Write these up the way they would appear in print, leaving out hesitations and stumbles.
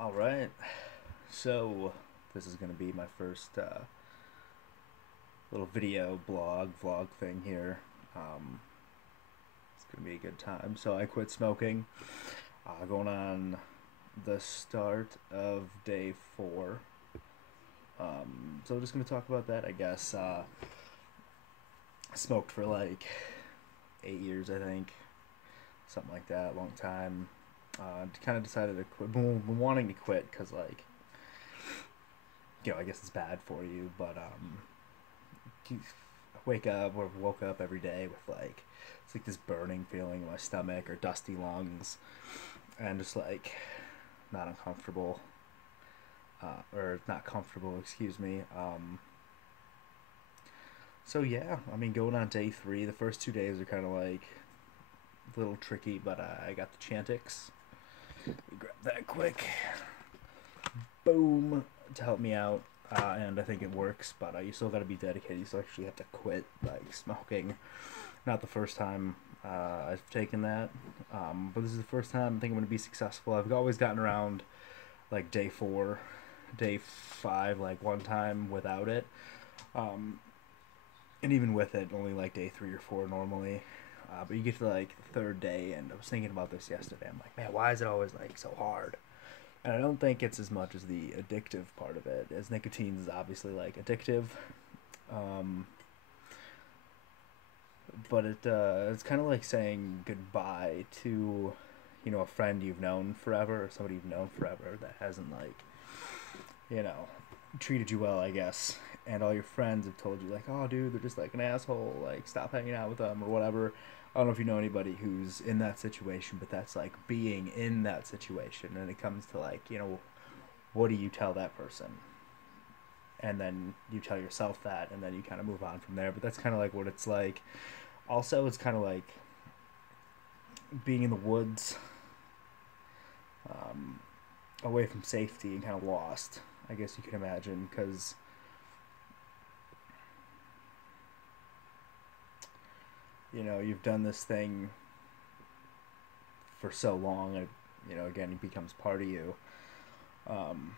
All right. So this is going to be my first little video vlog thing here. It's going to be a good time. So I quit smoking. Going on the start of day 4. So I'm just going to talk about that, I guess. I smoked for like 8 years, I think. Something like that, long time. Kind of decided to quit. Been wanting to quit because, like, I guess it's bad for you. But you woke up every day with like it's like this burning feeling in my stomach or dusty lungs, and just like not uncomfortable, or not comfortable. Excuse me. So yeah, I mean, going on day 3, the first 2 days are kind of like a little tricky, but I got the Chantix. Grab that quick. Boom, to help me out, and I think it works. But you still got to be dedicated. You still actually have to quit like smoking. Not the first time I've taken that, but this is the first time I think I'm going to be successful. I've always gotten around like day 4, day 5, like one time without it, and even with it, only like day 3 or 4 normally. But you get to like the 3rd day, and I was thinking about this yesterday. I'm like, man, why is it always like so hard? And I don't think it's as much as the addictive part of it, as nicotine is obviously like addictive. Um, but it's kind of like saying goodbye to, a friend you've known forever, or somebody you've known forever that hasn't like, you know, treated you well, I guess. And all your friends have told you like, oh, dude, they're just like an asshole. Like, stop hanging out with them or whatever. I don't know if you know anybody who's in that situation, but that's like being in that situation. And it comes to like, what do you tell that person? And then you tell yourself that, and then you kind of move on from there. But that's kind of like what it's like. Also, it's kind of like being in the woods, away from safety and kind of lost, I guess you can imagine, because you've done this thing for so long, and again, it becomes part of you. And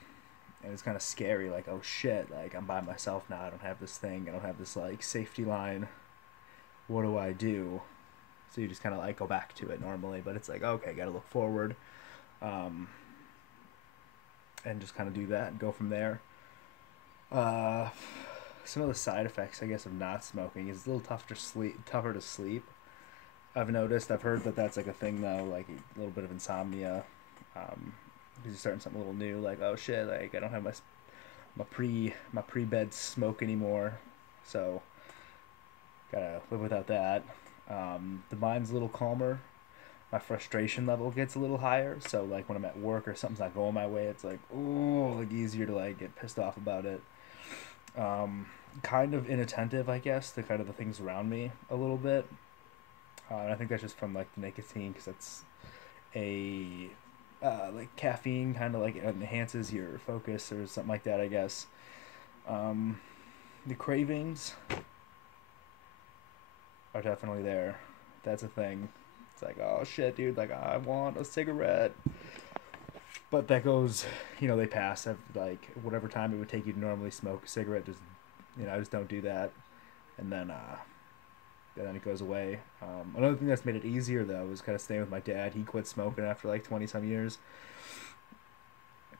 it's kind of scary, like, oh shit, like, I'm by myself now, I don't have this thing, I don't have this like safety line, what do I do? So you just kind of like go back to it normally, but it's like, okay, gotta look forward, um, and just kind of do that and go from there. uh, some of the side effects, I guess, of not smoking is a little tougher to sleep. I've noticed. I've heard that that's like a thing though, like a little bit of insomnia. Because you're starting something a little new, like, oh shit, like I don't have my pre bed smoke anymore, so gotta live without that. The mind's a little calmer. My frustration level gets a little higher, so like when I'm at work or something's not going my way, it's like, oh, like easier to like get pissed off about it. Kind of inattentive, I guess, to kind of the things around me a little bit. And I think that's just from like the nicotine, because it's a like caffeine, kind of like it enhances your focus or something like that, I guess. The cravings are definitely there. That's a thing. It's like, oh shit, dude, like I want a cigarette. But that goes, they pass at like whatever time it would take you to normally smoke a cigarette. Just, I just don't do that, and then it goes away. Another thing that's made it easier though is kind of staying with my dad. He quit smoking after like 20 some years,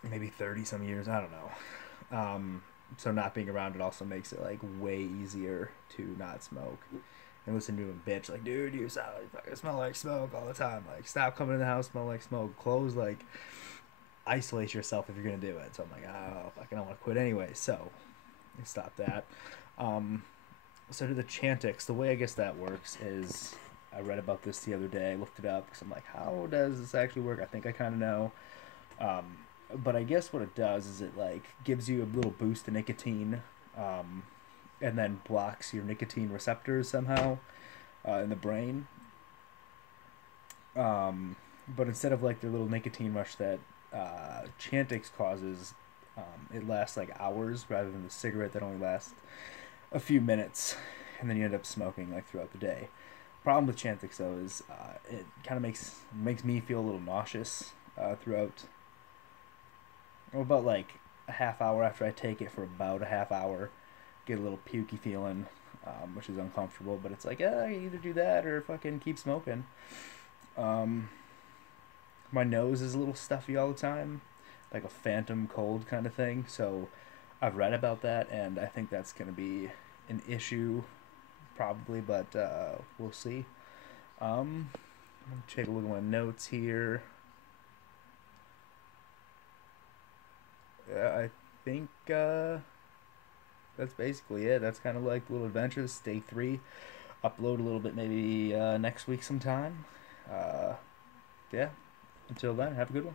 maybe 30 some years. I don't know. So not being around it also makes it like way easier to not smoke. And listen to him bitch like, dude, you fucking smell like smoke all the time. Like, stop coming in the house, smell like smoke. Close, like, isolate yourself if you're gonna do it. So I'm like, oh, fucking, I don't want to quit anyway. So I stopped that. So to the Chantix, the way I guess that works is, I read about this the other day. I looked it up because I'm like, how does this actually work? I think I kind of know. But I guess what it does is it like gives you a little boost of nicotine, and then blocks your nicotine receptors somehow in the brain. But instead of like the little nicotine rush that Chantix causes, it lasts like hours rather than the cigarette that only lasts a few minutes, and then you end up smoking like throughout the day. Problem with Chantix though is it kind of makes me feel a little nauseous throughout about like a half hour after I take it for about a half hour, get a little pukey feeling, which is uncomfortable. But it's like, yeah, I either do that or fucking keep smoking. Um, my nose is a little stuffy all the time, like a phantom cold kind of thing. So I've read about that, and I think that's gonna be an issue probably, but we'll see. Let me take a look at my notes here. Yeah, I think that's basically it. That's kind of like little adventures. Day 3. Upload a little bit maybe next week sometime. Uh, yeah. Until then, have a good one.